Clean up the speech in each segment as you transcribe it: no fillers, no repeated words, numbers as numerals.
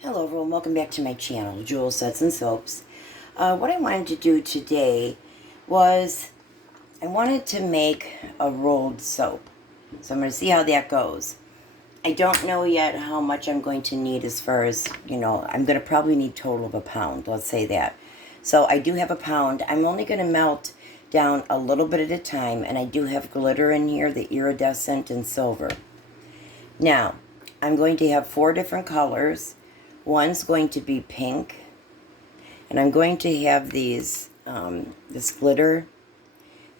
Hello everyone, welcome back to my channel, Jewel Sets and Soaps. What I wanted to do today was I wanted to make a rolled soap. So I'm going to see how that goes. I don't know yet how much I'm going to need as far as, I'm going to probably need total of a pound, let's say that. So I do have a pound. I'm only going to melt down a little bit at a time, and I do have glitter in here, the iridescent and silver. Now, I'm going to have 4 different colors. One's going to be pink, and I'm going to have these, this glitter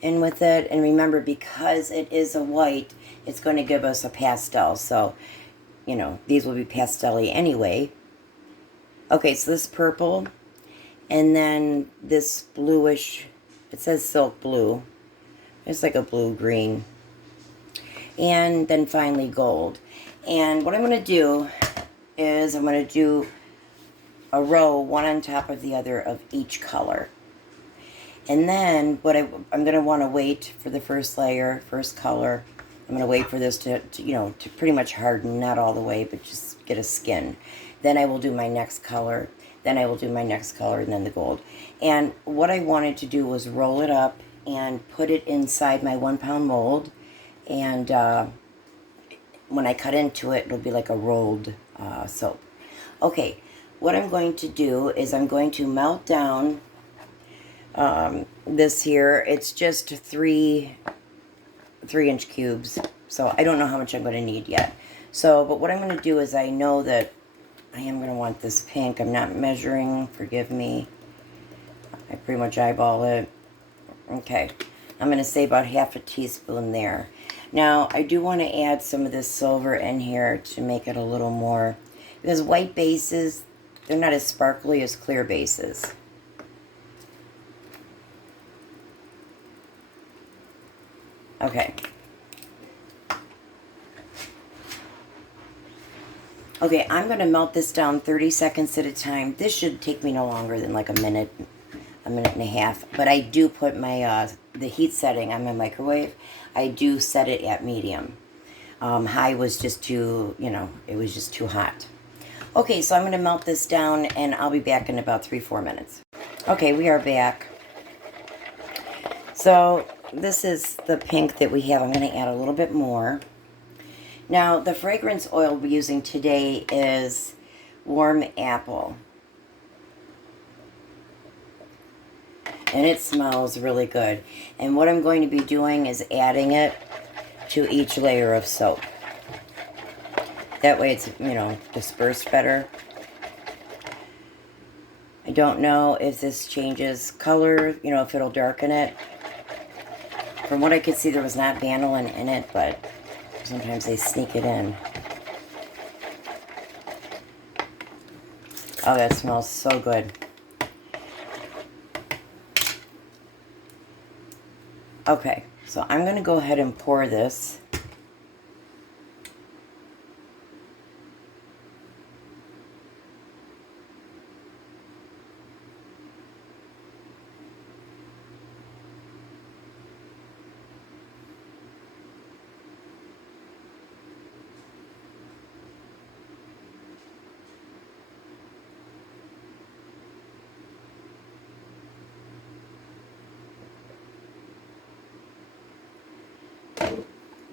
in with it. And remember, because it is a white, it's going to give us a pastel. So, these will be pastel-y anyway. Okay, so this purple, and then this bluish, it says silk blue. It's like a blue-green. And then finally gold. And what I'm going to do is I'm going to do a row, one on top of the other, of each color. And then what I'm going to want to wait for the first layer, first color. I'm going to wait for this to pretty much harden, not all the way, but just get a skin. Then I will do my next color. Then I will do my next color, and then the gold. And what I wanted to do was roll it up and put it inside my 1 pound mold. And when I cut into it, it'll be like a rolled soap. Okay, what I'm going to do is I'm going to melt down this here. It's just 3-inch cubes, so I don't know how much I'm going to need yet. So, but what I'm going to do is I know that I am going to want this pink. I'm not measuring, forgive me. I pretty much eyeball it. Okay, I'm going to say about half a teaspoon there. Now, I do want to add some of this silver in here to make it a little more, because white bases, they're not as sparkly as clear bases. Okay. Okay, I'm going to melt this down 30 seconds at a time. This should take me no longer than like a minute and a half. But I do put my the heat setting on my microwave. I do set it at medium. High was just too, it was just too hot. Okay, so I'm going to melt this down, and I'll be back in about 3-4 minutes. Okay, we are back. So this is the pink that we have. I'm going to add a little bit more. Now, the fragrance oil we're using today is warm apple. And it smells really good. And what I'm going to be doing is adding it to each layer of soap. That way it's, dispersed better. I don't know if this changes color, if it'll darken it. From what I could see, there was not vanillin in it, but sometimes they sneak it in. Oh, that smells so good. Okay, so I'm going to go ahead and pour this.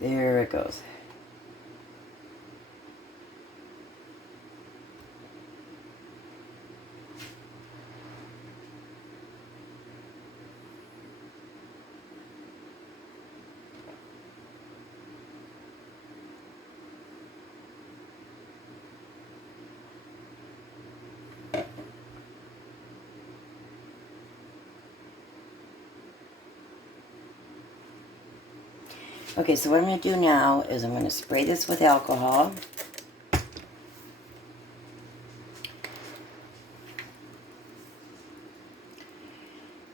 There it goes. Okay, so what I'm going to do now is I'm going to spray this with alcohol.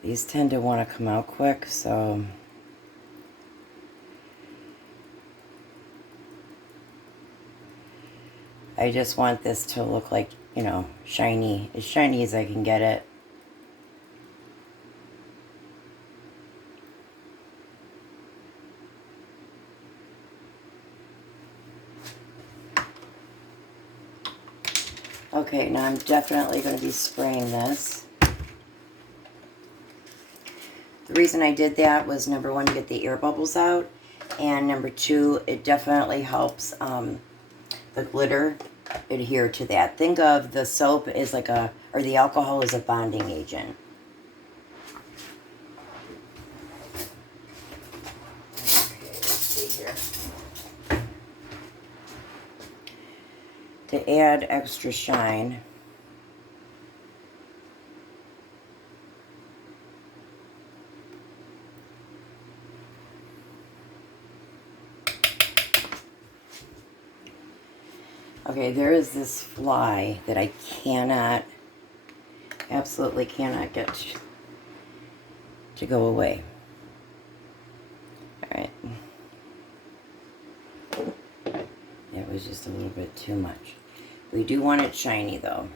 These tend to want to come out quick, so I just want this to look like, shiny as I can get it. Okay, now I'm definitely going to be spraying this. The reason I did that was, number one, to get the air bubbles out, and number two, it definitely helps the glitter adhere to that. Think of the soap as like or the alcohol as a bonding agent. Okay, let's see here. To add extra shine, okay, there is this fly that I cannot, absolutely cannot get to go away. All right. It was just a little bit too much. We do want it shiny though.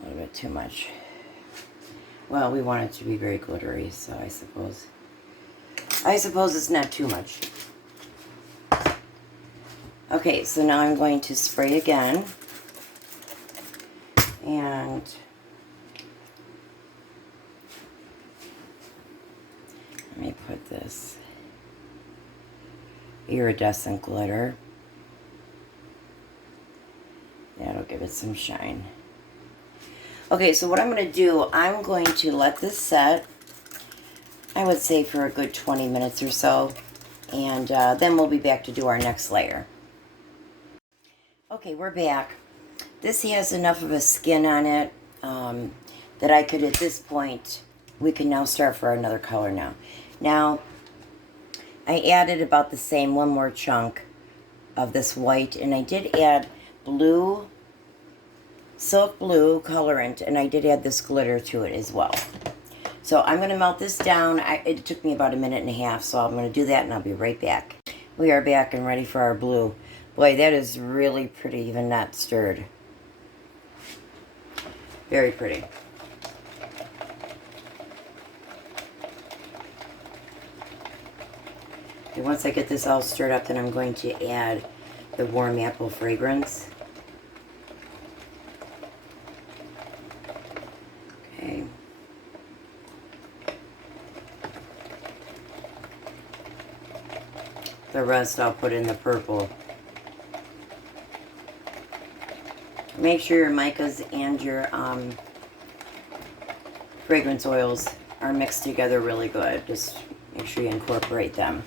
A little bit too much. Well, we want it to be very glittery, so I suppose it's not too much. Okay, so now I'm going to spray again. And let me put this iridescent glitter. That'll give it some shine. Okay, so what I'm going to do, I'm going to let this set, I would say for a good 20 minutes or so, and then we'll be back to do our next layer. Okay, we're back. This has enough of a skin on it that I could, at this point, we can now start for another color now. Now, I added about the same, one more chunk of this white, and I did add blue, silk blue colorant, and I did add this glitter to it as well. So I'm going to melt this down. It took me about a minute and a half, so I'm going to do that and I'll be right back. We are back and ready for our blue. Boy, that is really pretty, even not stirred. Very pretty. And once I get this all stirred up, then I'm going to add the warm apple fragrance. Okay. The rest I'll put in the purple. Make sure your micas and your fragrance oils are mixed together really good. Just make sure you incorporate them.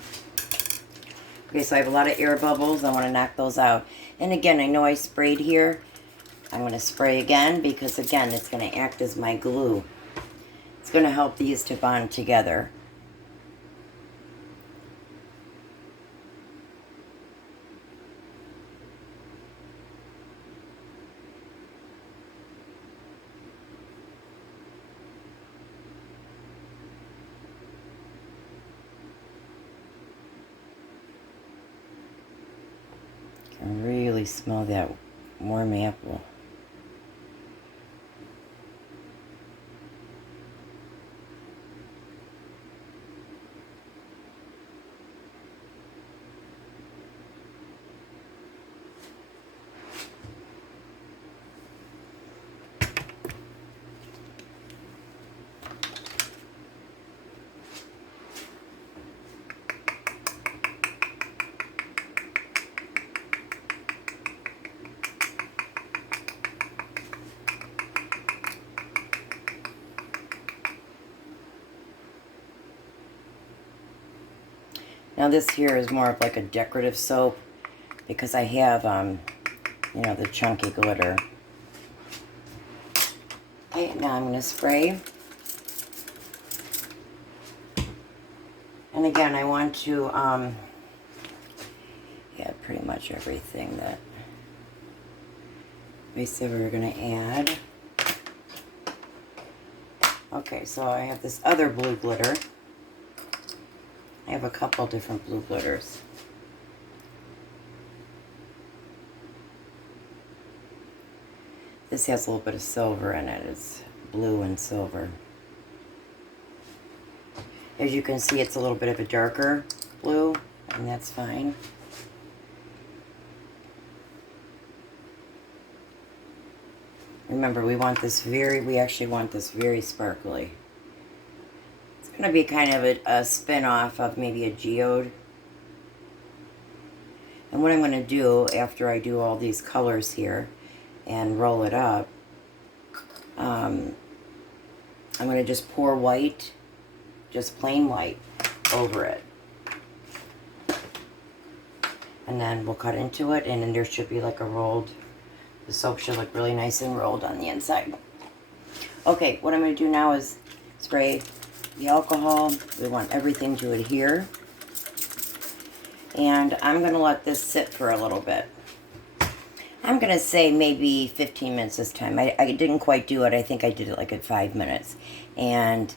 Okay, so I have a lot of air bubbles. I want to knock those out. And again, I know I sprayed here. I'm going to spray again because, again, it's going to act as my glue. It's going to help these to bond together. I can really smell that warm apple. Now this here is more of like a decorative soap because I have, you know, the chunky glitter. Okay, now I'm going to spray. And again, I want to add pretty much everything that we said we were going to add. Okay, so I have this other blue glitter. I have a couple different blue glitters. This has a little bit of silver in it. It's blue and silver. As you can see, it's a little bit of a darker blue, and that's fine. Remember, we actually want this very sparkly. It's going to be kind of a spin-off of maybe a geode. And what I'm going to do after I do all these colors here and roll it up, I'm going to just pour white, just plain white, over it. And then we'll cut into it, and then there should be like a rolled, the soap should look really nice and rolled on the inside. Okay, what I'm going to do now is spray the alcohol. We want everything to adhere. And I'm going to let this sit for a little bit. I'm going to say maybe 15 minutes this time. I didn't quite do it. I think I did it like at 5 minutes. And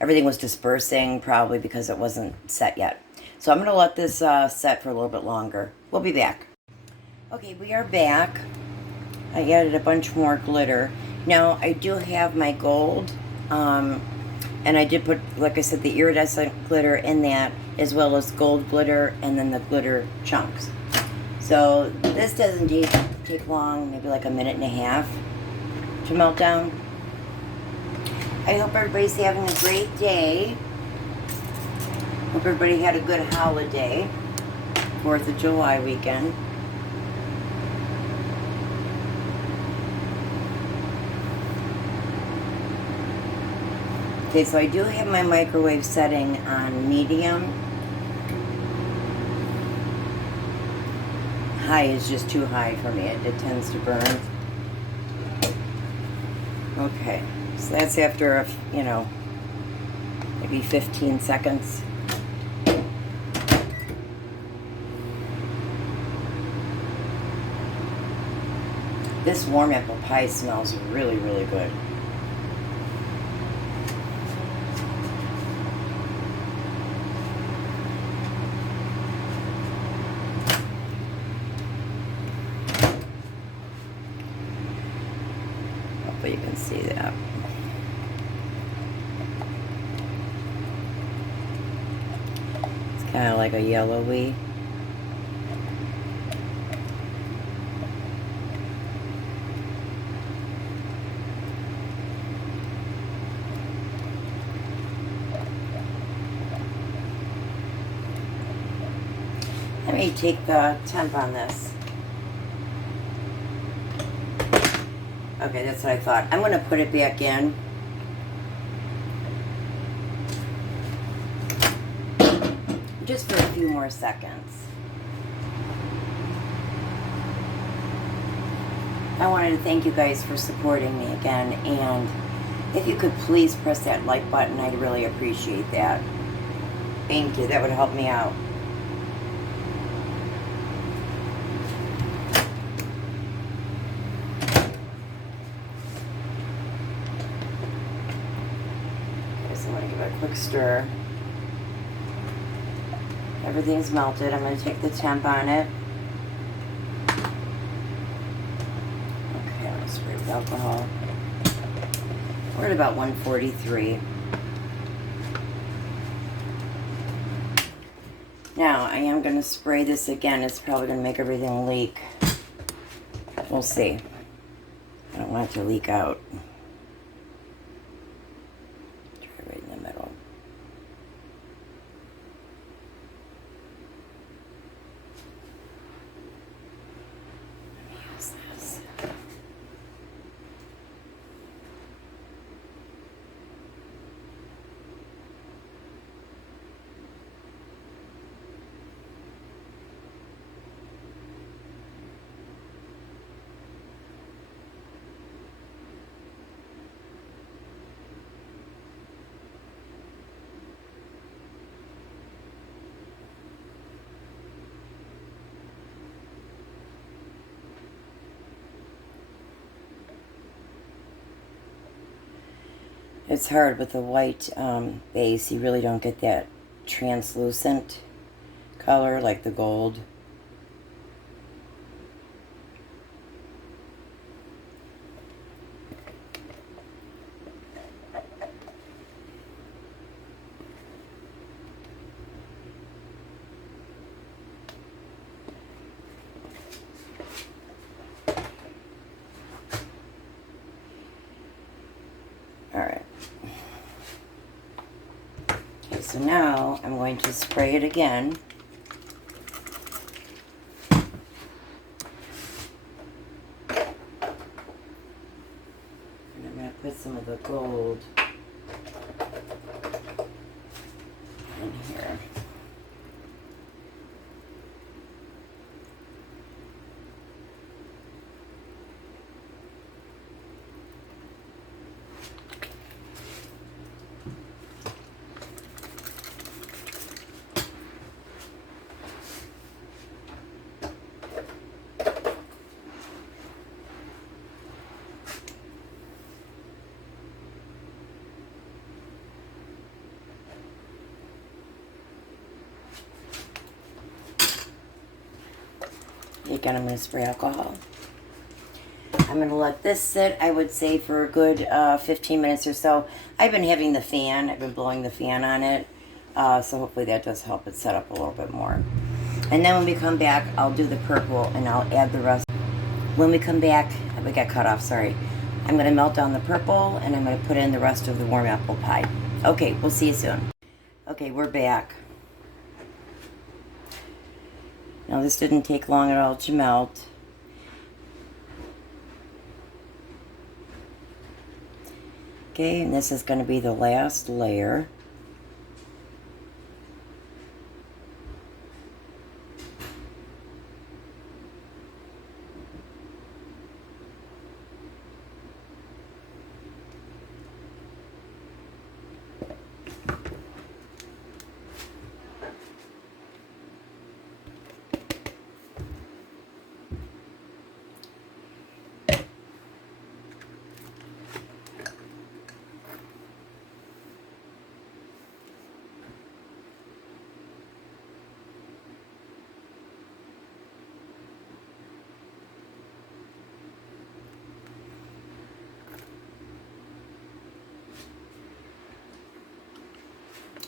everything was dispersing, probably because it wasn't set yet. So I'm going to let this set for a little bit longer. We'll be back. Okay, we are back. I added a bunch more glitter. Now, I do have my gold, and I did put, like I said, the iridescent glitter in that, as well as gold glitter, and then the glitter chunks. So this doesn't take long, maybe like a minute and a half to melt down. I hope everybody's having a great day. Hope everybody had a good holiday, 4th of July weekend. Okay, so I do have my microwave setting on medium. High is just too high for me. It tends to burn. Okay, so that's after, maybe 15 seconds. This warm apple pie smells really, really good. Hopefully you can see that. It's kind of like a yellowy. Let me take the temp on this. Okay, that's what I thought. I'm going to put it back in. Just for a few more seconds. I wanted to thank you guys for supporting me again, and if you could please press that like button, I'd really appreciate that. Thank you, that would help me out. So I'm going to give it a quick stir. Everything's melted. I'm going to take the temp on it. Okay, I'm going to spray with alcohol. We're at about 143. Now, I am going to spray this again. It's probably going to make everything leak. We'll see. I don't want it to leak out. Try right in the middle. Use this. It's hard with the white base. You really don't get that translucent color like the gold. Okay, so now I'm going to spray it again. And I'm going to put some of the gold in here. Again, I'm going to spray alcohol. I'm going to let this sit, I would say, for a good 15 minutes or so. I've been having the fan. I've been blowing the fan on it. So hopefully that does help it set up a little bit more. And then when we come back, I'll do the purple and I'll add the rest. When we come back, we got cut off, sorry. I'm going to melt down the purple and I'm going to put in the rest of the warm apple pie. Okay, we'll see you soon. Okay, we're back. Now this didn't take long at all to melt. Okay, and this is going to be the last layer.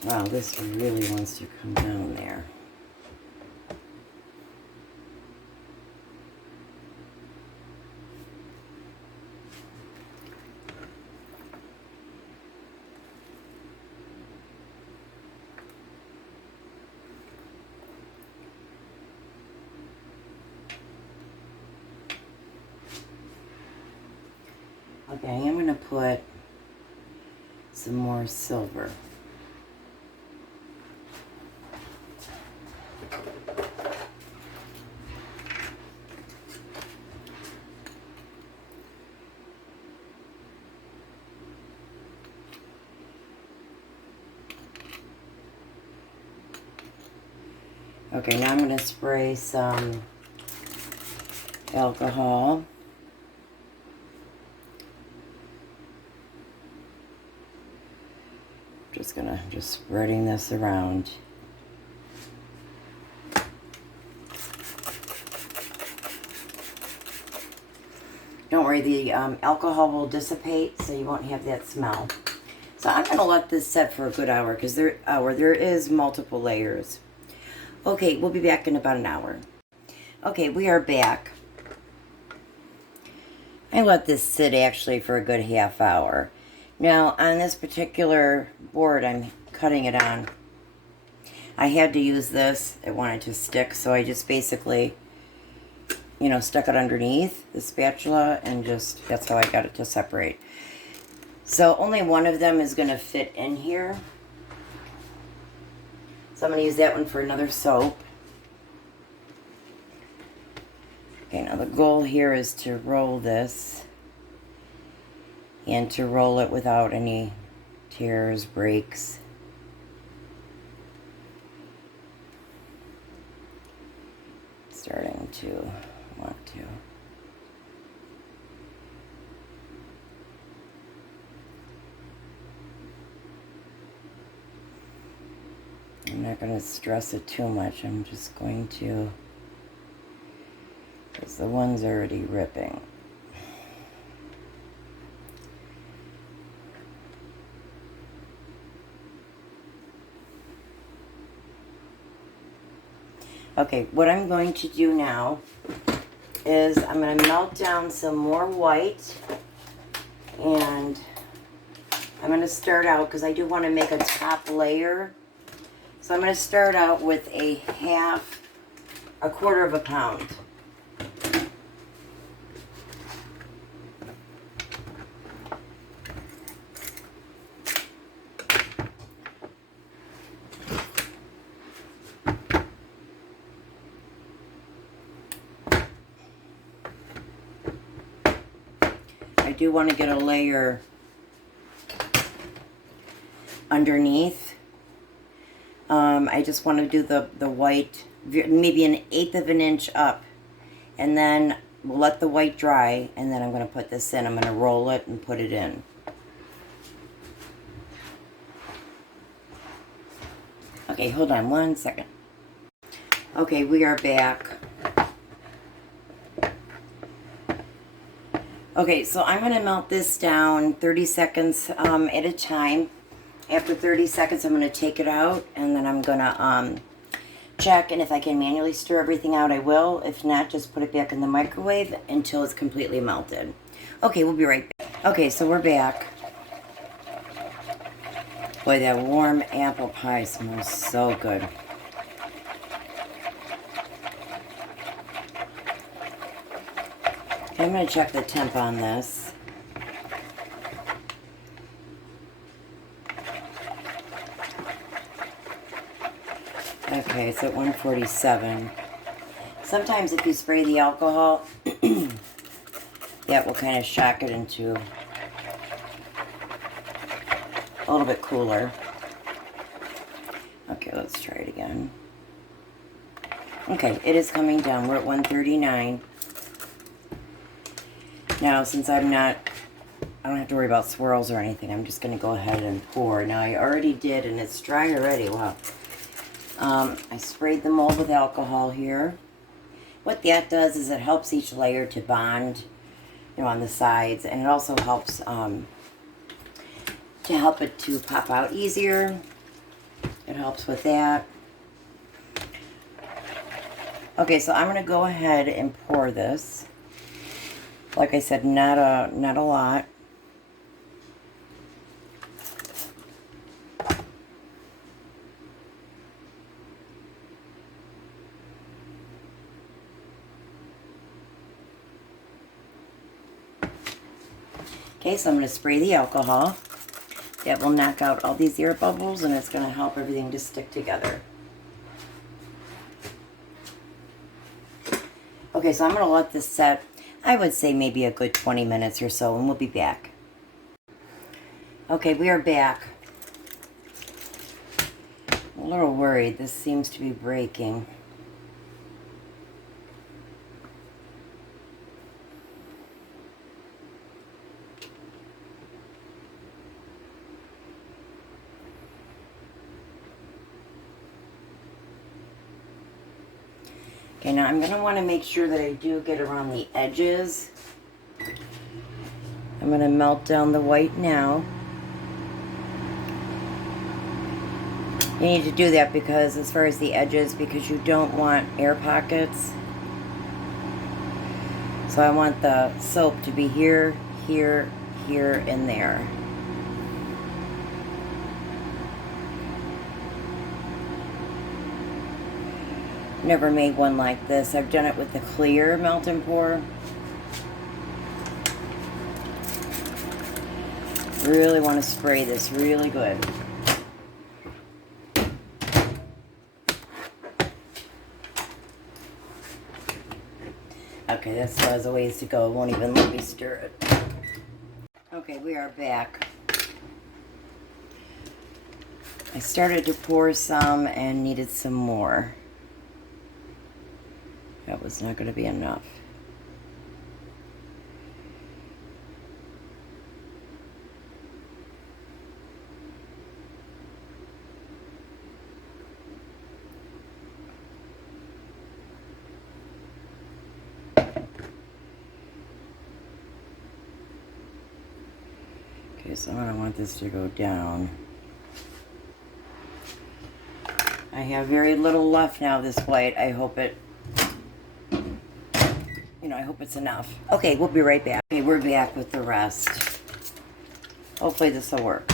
Wow, this really wants to come down there. Okay, I'm going to put some more silver. Okay, now I'm going to spray some alcohol. Just spreading this around. Don't worry, the alcohol will dissipate, so you won't have that smell. So I'm going to let this set for a good hour because there is multiple layers. Okay, we'll be back in about an hour. Okay, we are back. I let this sit actually for a good half hour. Now, on this particular board I'm cutting it on, I had to use this. It wanted to stick, so I just basically, you know, stuck it underneath the spatula and just, that's how I got it to separate. So only one of them is going to fit in here. So I'm going to use that one for another soap. Okay, now the goal here is to roll this and to roll it without any tears, breaks. Starting to want to. I'm not going to stress it too much. I'm just going to, because the one's already ripping. Okay, what I'm going to do now is I'm going to melt down some more white, and I'm going to start out because I do want to make a top layer So I'm going to start out with a quarter of a pound. I do want to get a layer underneath. I just want to do the white, maybe 1/8 of an inch up, and then we'll let the white dry, and then I'm going to put this in. I'm going to roll it and put it in. Okay, hold on one second. Okay, we are back. Okay, so I'm going to melt this down 30 seconds at a time. After 30 seconds, I'm going to take it out, and then I'm going to check, and if I can manually stir everything out, I will. If not, just put it back in the microwave until it's completely melted. Okay, we'll be right back. Okay, so we're back. Boy, that warm apple pie smells so good. Okay, I'm going to check the temp on this. Okay, it's at 147. Sometimes if you spray the alcohol, that will kind of shock it into a little bit cooler. Okay, let's try it again. Okay, it is coming down. We're at 139. Now, since I don't have to worry about swirls or anything, I'm just going to go ahead and pour. Now, I already did, and it's dry already. Wow. I sprayed the mold with alcohol here. What that does is it helps each layer to bond, on the sides, and it also helps to help it to pop out easier. It helps with that. Okay, so I'm going to go ahead and pour this. Like I said, not a lot. Okay, so I'm going to spray the alcohol. That will knock out all these air bubbles, and it's going to help everything to stick together. Okay, so I'm going to let this set, I would say maybe a good 20 minutes or so, and we'll be back. Okay, we are back. I'm a little worried. This seems to be breaking. Okay, now I'm going to want to make sure that I do get around the edges. I'm going to melt down the white now. You need to do that because as far as the edges, because you don't want air pockets. So I want the soap to be here, here, here, and there. Never made one like this. I've done it with the clear melt and pour. Really want to spray this really good. Okay, that still has a ways to go. It won't even let me stir it. Okay, we are back. I started to pour some and needed some more. That was not going to be enough. Okay, so I want this to go down. I have very little left now, this white. I hope it, I hope it's enough. Okay, we'll be right back. Okay, we're back with the rest. Hopefully this will work.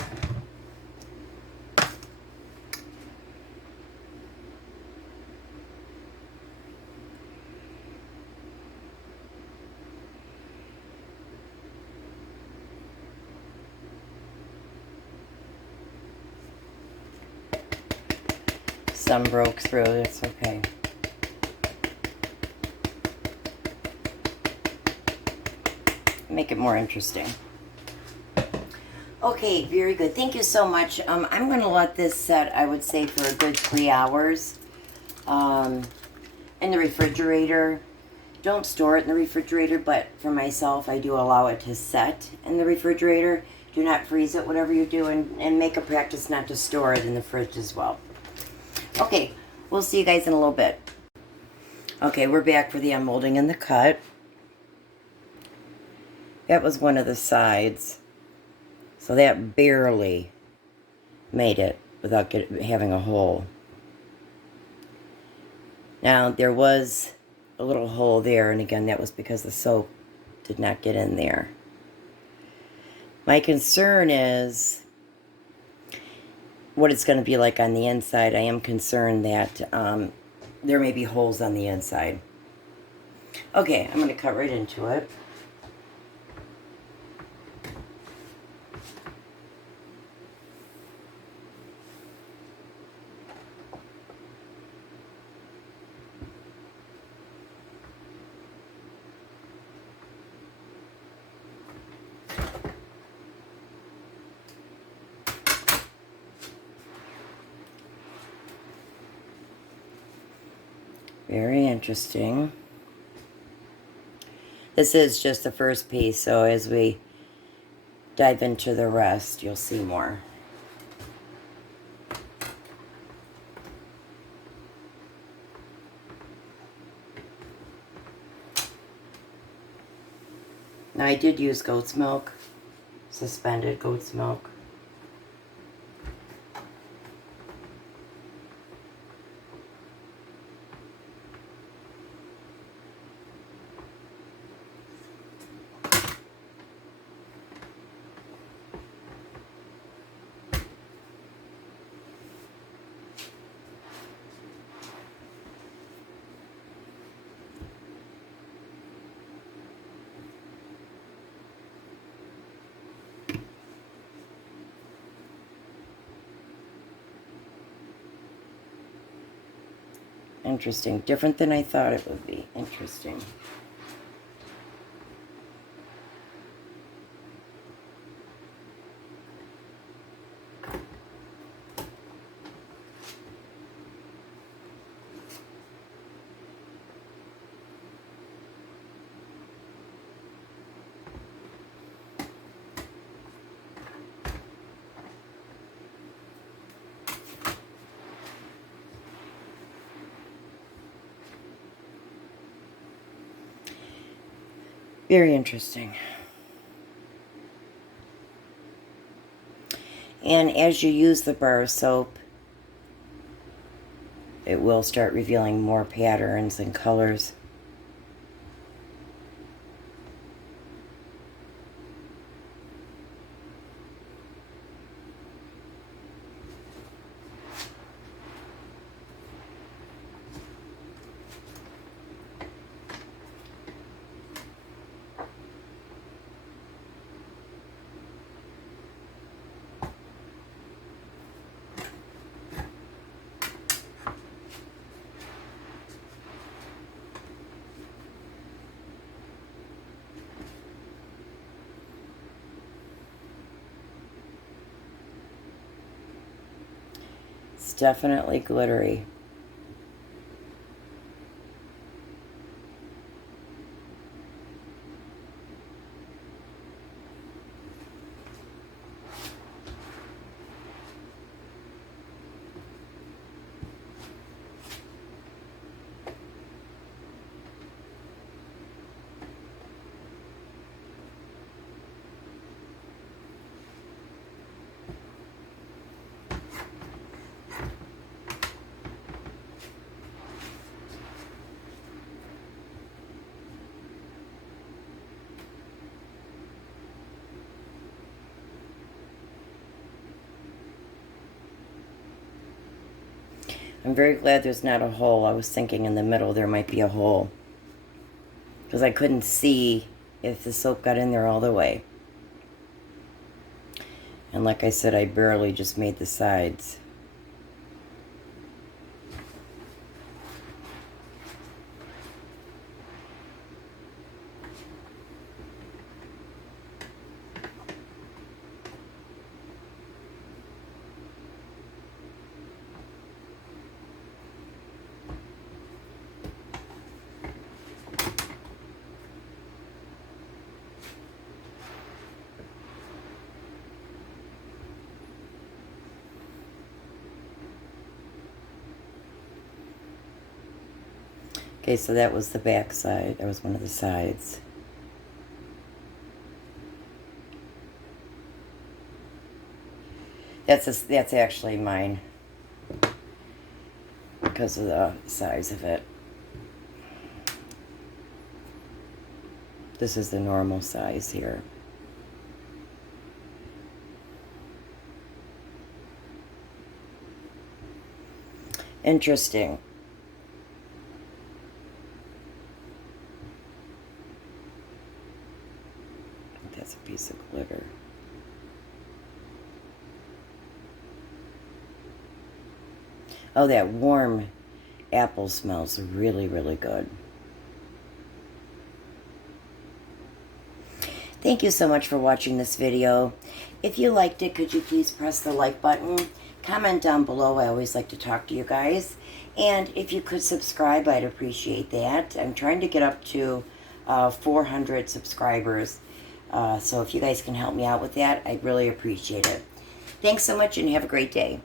some broke through. It's okay. Make it more interesting. Okay, very good. Thank you so much. I'm going to let this set, I would say, for a good 3 hours in the refrigerator. Don't store it in the refrigerator, but for myself, I do allow it to set in the refrigerator. Do not freeze it, whatever you do, and make a practice not to store it in the fridge as well. Okay, we'll see you guys in a little bit. Okay, we're back for the unmolding and the cut. That was one of the sides. So that barely made it without having a hole. Now, there was a little hole there, and again, that was because the soap did not get in there. My concern is what it's going to be like on the inside. I am concerned that there may be holes on the inside. Okay, I'm going to cut right into it. Very interesting. This is just the first piece, so as we dive into the rest, you'll see more. Now, I did use goat's milk, suspended goat's milk. Interesting. Different than I thought it would be. Interesting. Very interesting. And as you use the bar of soap, it will start revealing more patterns and colors. It's definitely glittery. I'm very glad there's not a hole. I was thinking in the middle there might be a hole, because I couldn't see if the soap got in there all the way. And like I said, I barely just made the sides. Okay, so that was the back side. That was one of the sides. That's actually mine because of the size of it. This is the normal size here. Interesting. That's a piece of glitter. Oh, that warm apple smells really, really good. Thank you so much for watching this video. If you liked it, could you please press the like button? Comment down below. I always like to talk to you guys. And if you could subscribe, I'd appreciate that. I'm trying to get up to 400 subscribers. So if you guys can help me out with that, I'd really appreciate it. Thanks so much and have a great day.